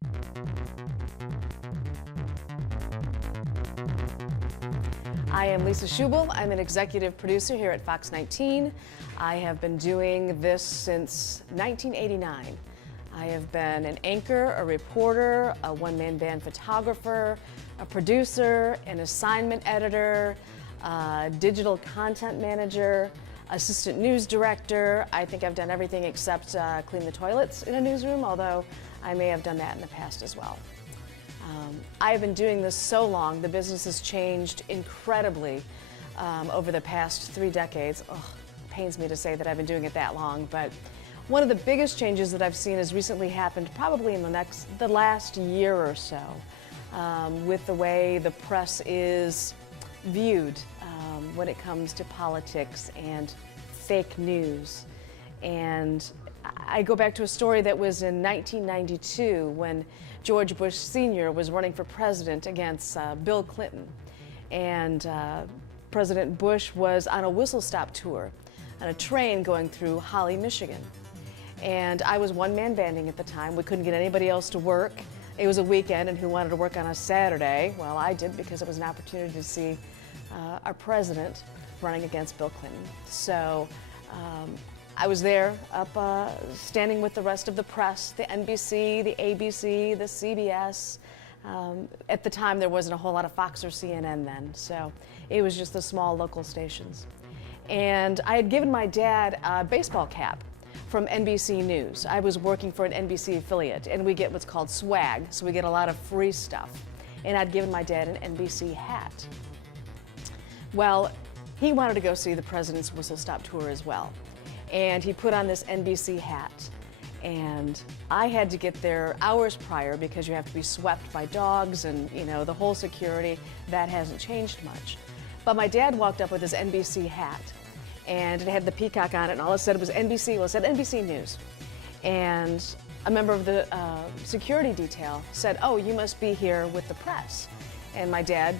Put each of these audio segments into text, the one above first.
I am Lisa Shuble. I'm an executive producer here at Fox 19. I have been doing this since 1989. I have been an anchor, a reporter, a one-man band photographer, a producer, an assignment editor, a digital content manager, assistant news director. I think I've done everything except clean the toilets in a newsroom, although I may have done that in the past as well. I have been doing this so long. The business has changed incredibly over the past 3 decades. Ugh, it pains me to say that I've been doing it that long, but one of the biggest changes that I've seen has recently happened probably in the last year or so with the way the press is viewed when it comes to politics and fake news. And I go back to a story that was in 1992 when George Bush Sr. was running for president against Bill Clinton. And President Bush was on a whistle-stop tour on a train going through Holly, Michigan. And I was one-man banding at the time. We couldn't get anybody else to work. It was a weekend, and who wanted to work on a Saturday? Well, I did, because it was an opportunity to see our president running against Bill Clinton. So I was there up standing with the rest of the press, the NBC, the ABC, the CBS. At the time, there wasn't a whole lot of Fox or CNN then, so it was just the small local stations. And I had given my dad a baseball cap from NBC News. I was working for an NBC affiliate, and we get what's called swag, so we get a lot of free stuff. And I'd given my dad an NBC hat. Well, he wanted to go see the president's whistle-stop tour as well. And he put on this NBC hat. And I had to get there hours prior because you have to be swept by dogs and, you know, the whole security. That hasn't changed much. But my dad walked up with his NBC hat, and it had the peacock on it, and all it said was NBC. Well, it said NBC News. And a member of the security detail said, "Oh, you must be here with the press." And my dad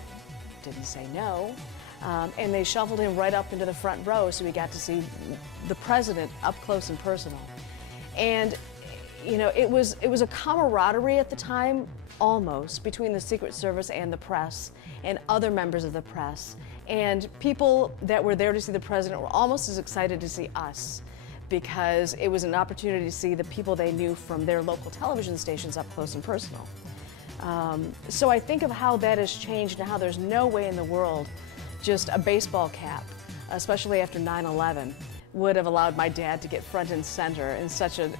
didn't say no. And they shuffled him right up into the front row, so we got to see the president up close and personal. And you know, it was a camaraderie at the time, almost, between the Secret Service and the press and other members of the press. And people that were there to see the president were almost as excited to see us, because it was an opportunity to see the people they knew from their local television stations up close and personal. So I think of how that has changed and how there's no way in the world just a baseball cap, especially after 9/11, would have allowed my dad to get front and center in such an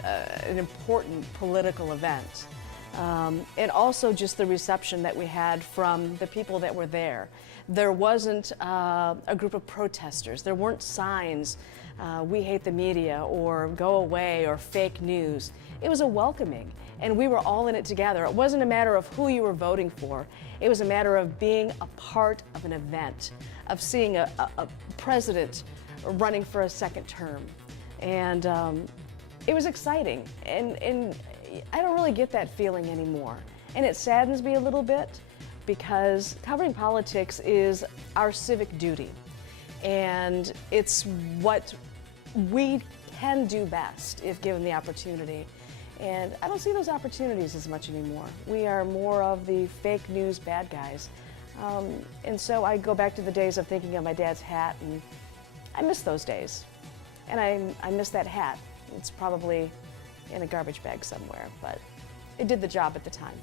important political event. And also just the reception that we had from the people that were there. There wasn't a group of protesters. There weren't signs, "We hate the media," or "Go away," or "Fake news." It was a welcoming, and we were all in it together. It wasn't a matter of who you were voting for. It was a matter of being a part of an event, of seeing a president running for a second term. And it was exciting, and I don't really get that feeling anymore. And it saddens me a little bit, because covering politics is our civic duty. And it's what we can do best if given the opportunity. And I don't see those opportunities as much anymore. We are more of the fake news bad guys. And so I go back to the days of thinking of my dad's hat, and I miss those days. And I miss that hat. It's probably in a garbage bag somewhere, but it did the job at the time.